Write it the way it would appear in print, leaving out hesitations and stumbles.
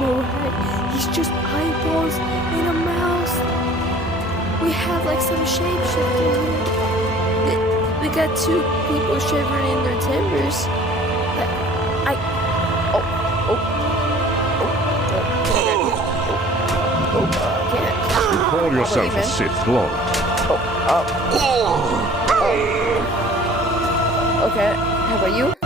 no head. He's just eyeballs and a mouse. We have like some shapeshifter here. We got two people shivering in their timbers. You call yourself a Sith Lord. Okay, how about you?